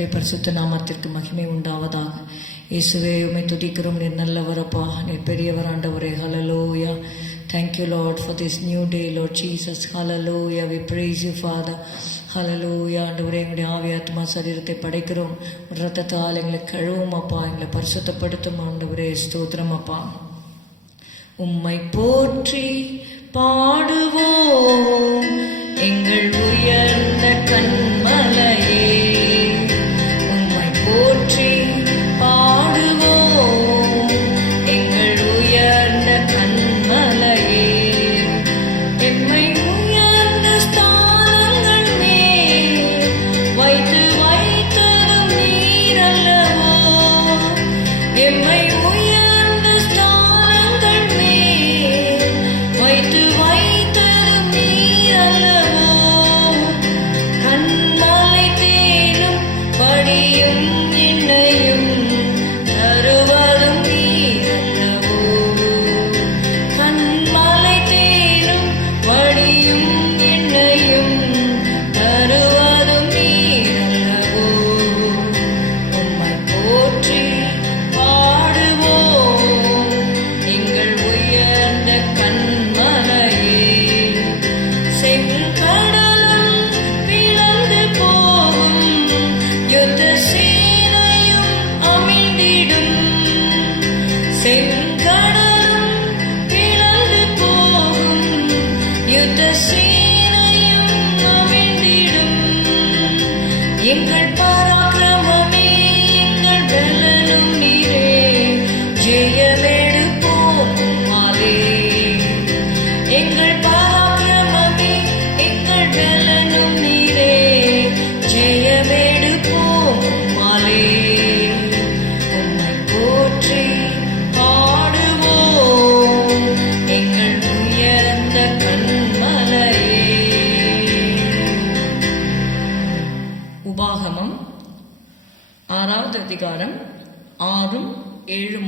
கர்த்தருடைய பரிசுத்த நாமத்திற்கு மகிமை உண்டாவதாக. இயேசுவே உமை துதிக்கிறோம். நீர் நல்லவரப்பா. நீர் பெரியவர் ஆண்டவரே. Hallelujah thank you Lord for this new day Lord Jesus hallelujah we we you father hallelujah ஆண்டவரே எங்களுடைய ஆவி ஆத்மா சரீரத்தை படைக்கிறோம். ரத்தத்தால் எங்களை கழுவும் அப்பா. எங்களை பரிசுத்தப்படுத்தும் ஆண்டவரே. ஸ்தோத்திரம் அப்பா. உம்மை போற்றி பாடுவோம். எங்கள் உயர்ந்த கண்மலை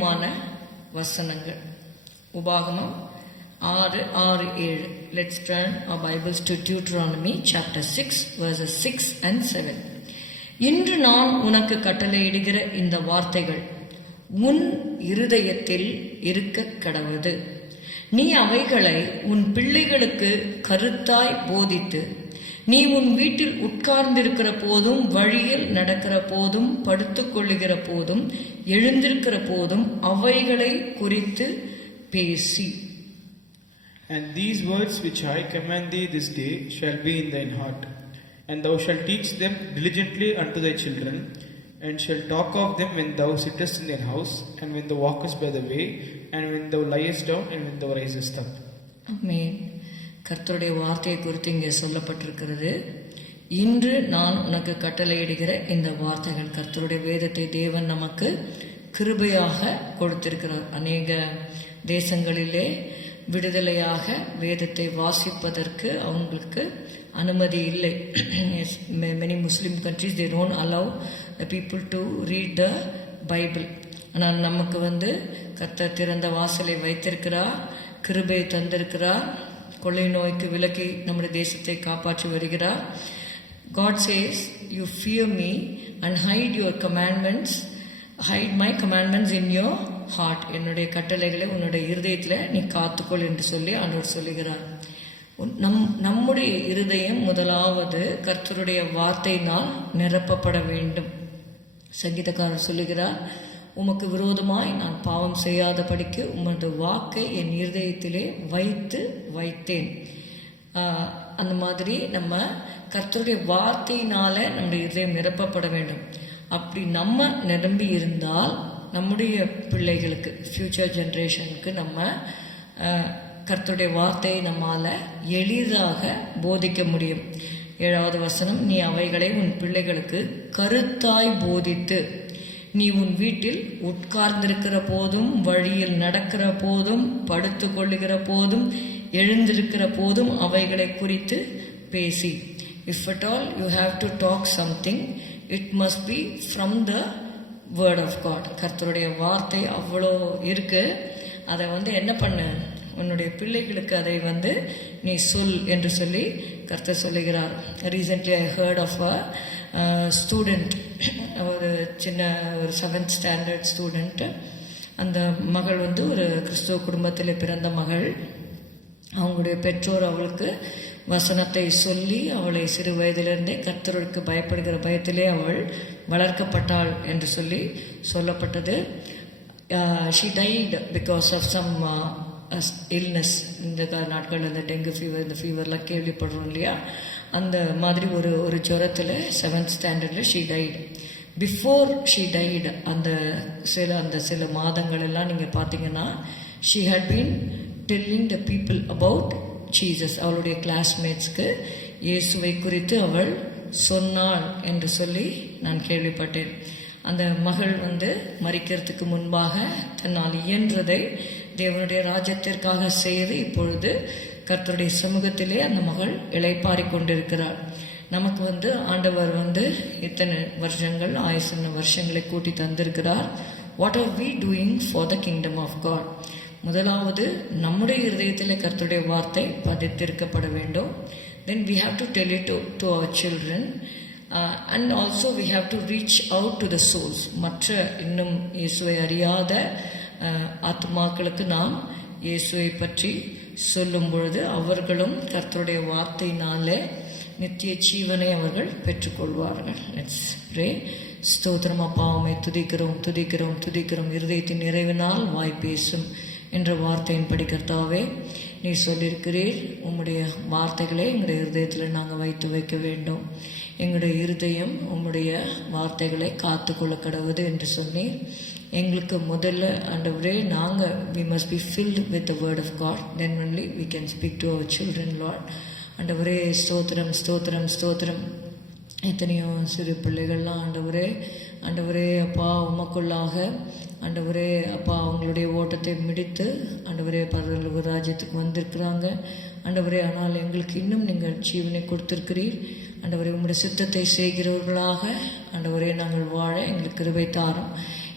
முக்கியமான வசனங்கள். உபாகமம் ஆறு ஆறு ஏழு. Let's turn a Bibles to Deuteronomy chapter six verses six and seven இன்று நான் உனக்கு கட்டளையிடுகிற இந்த வார்த்தைகள் உன் இருதயத்தில் இருக்க கடவுது. நீ அவைகளை உன் பிள்ளைகளுக்கு கருத்தாய் போதித்து நீ உன் வீட்டில் உட்கார்ந்திருக்கிற போதும் வழியில் நடக்கிற போதும் படுத்துக் கொள்ளுகிற போதும் எழுந்திருக்கிற போதும் அவைகளை குறித்து பேசி And these words which I command thee this day shall be in thine heart, and thou shalt teach them diligently unto thy children, and shalt talk of them when thou sittest in thy house, and when thou walkest by the way, and when thou liest down, and when thou risest up. ஆமென் கர்த்தருடைய வார்த்தையை குறித்து இங்கே சொல்லப்பட்டிருக்கிறது. இன்று நான் உனக்கு கட்டளையிடுகிற இந்த வார்த்தைகள் கர்த்தருடைய வேதத்தை தேவன் நமக்கு கிருபையாக கொடுத்திருக்கிறார். அநேக தேசங்களிலே விடுதலையாக வேதத்தை வாசிப்பதற்கு அவங்களுக்கு அனுமதி இல்லை. Many Muslim countries they don't allow the people to read the Bible ஆனால் நமக்கு வந்து கர்த்தர் திறந்த வாசலை வைத்திருக்கிறார் கிருபை தந்திருக்கிறார். கொள்ளை நோய்க்கு விலக்கி நம்முடைய தேசத்தை காப்பாற்றி வருகிறார். God says you fear me and hide your commandments hide my commandments in your heart என்னுடைய கட்டளைகளை உன்னுடைய இருதயத்தில் நீ காத்துக்கொள் என்று சொல்லி ஆண்டவர் சொல்லுகிறார். நம் நம்முடைய இருதயம் முதலாவது கர்த்தருடைய வார்த்தையினால் நிரப்பப்பட வேண்டும். சங்கீதக்காரர் சொல்லுகிறார் உமக்கு விரோதமாய் நான் பாவம் செய்யாதபடிக்கு உமது வாக்கை என் இருதயத்திலே வைத்து வைத்தேன். அந்த மாதிரி நம்ம கர்த்தருடைய வார்த்தையினால நம்முடைய இதயம் நிரப்பப்பட வேண்டும். அப்படி நம்ம நிரம்பி இருந்தால் நம்முடைய பிள்ளைகளுக்கு ஃப்யூச்சர் ஜென்ரேஷனுக்கு நம்ம கர்த்தருடைய வார்த்தையை நம்மால் எளிதாக போதிக்க முடியும். ஏழாவது வசனம் நீ அவைகளை உன் பிள்ளைகளுக்கு கருத்தாய் போதித்து நீ உன் வீட்டில் உட்கார்ந்திருக்கிற போதும் வழியில் நடக்கிற போதும் படுத்து கொள்ளுகிற போதும் எழுந்திருக்கிற போதும் அவைகளை குறித்து பேசி. If at all you have to talk something it must be from the word of God கர்த்தருடைய வார்த்தை அவ்வளோ இருக்குது அதை வந்து என்ன பண்ணு? உன்னுடைய பிள்ளைகளுக்கு அதை வந்து நீ சொல் என்று சொல்லி கர்த்தர் சொல்லுகிறார். Recently I heard of a student ஒரு சின்ன ஒரு செவன்த் ஸ்டாண்டர்ட் ஸ்டூடெண்ட்டு அந்த மகள் வந்து ஒரு கிறிஸ்துவ குடும்பத்தில் பிறந்த மகள். அவங்களுடைய பெற்றோர் அவளுக்கு வசனத்தை சொல்லி அவளை சிறு வயதிலிருந்தே கர்த்தருக்கு பயப்படுகிற பயத்திலே அவள் வளர்க்கப்பட்டாள் என்று சொல்லி சொல்லப்பட்டது. She died because of some illness இந்த நாட்கள் இந்த டெங்கு ஃபீவர் இந்த ஃபீவர்லாம் கேள்விப்படுறோம் இல்லையா? அந்த மாதிரி ஒரு ஒரு ஜுரத்தில் செவன்த் ஸ்டாண்டர்டில் she died before she died அந்த சில அந்த சில மாதங்கள் எல்லாம் நீங்கள் பார்த்தீங்கன்னா she had been telling the people about Jesus அவளுடைய கிளாஸ்மேட்ஸ்க்கு இயேசுவை குறித்து அவள் சொன்னாள் என்று சொல்லி நான் கேள்விப்பட்டேன். அந்த மகள் வந்து மறிக்கிறதுக்கு முன்பாக தன்னால் இயன்றதை தேவனுடைய ராஜ்யத்திற்காக செய்து இப்பொழுது கர்த்தருடைய சமூகத்திலே அந்த மகள் இளைப்பாரி கொண்டிருக்கிறாள். நமக்கு வந்து ஆண்டவர் வந்து இத்தனை வருஷங்கள் ஆயுசன வருஷங்களை கூட்டி தந்திருக்கிறார். What are we doing for the kingdom of God முதலாவது நம்முடைய இருதயத்தில் கர்த்தருடைய வார்த்தை பதித்திருக்கப்பட வேண்டும். Then we have to tell it to our children and also we have to reach out to the souls மற்ற இன்னும் இயேசுவை அறியாத ஆத்மாக்களுக்கு நாம் இயேசுவை பற்றி சொல்லும் பொழுது அவர்களும் கர்த்தருடைய வார்த்தையினாலே நித்திய ஜீவனை அவர்கள் பெற்றுக்கொள்வார்கள். லெட்ஸ் ப்ரே ஸ்தோத்திரம் அப்பாவுமே துதிக்கிறோம் துதிக்கிறோம் துதிக்கிறோம். இருதயத்தின் நிறைவினால் வாய் பேசும் என்ற வார்த்தையின் படிக்கிறதாவே நீ சொல்லியிருக்கிறீர். உம்முடைய வார்த்தைகளை எங்களுடைய இருதயத்தில் நாங்கள் வைத்து வைக்க வேண்டும். எங்களுடைய இருதயம் உம்முடைய வார்த்தைகளை காத்து கொள்ள கடவுது என்று சொன்னீர். எங்களுக்கு முதல்ல ஆண்டவரே நாங்கள் we must be filled with the word of God then only we can speak to our children Lord ஆண்டவரே ஸ்தோத்திரம் ஸ்தோத்திரம் ஸ்தோத்திரம். எத்தனையோ சிறு பிள்ளைகள்லாம் ஆண்டவரே ஆண்டவரே அப்பா உமக்குள்ளாக. ஆண்டவரே அப்பா அவங்களுடைய ஓட்டத்தை மிடித்து ஆண்டவரே பரவலுக்கு ராஜ்யத்துக்கு வந்திருக்கிறாங்க. ஆண்டவரே ஆனால் எங்களுக்கு இன்னும் நீங்கள் ஜீவனை கொடுத்திருக்கிறீர். ஆண்டவரே உங்களுடைய சித்தத்தை செய்கிறவர்களாக. ஆண்டவரே நாங்கள் வாழ எங்களுக்கு கிருபை தாரோம்.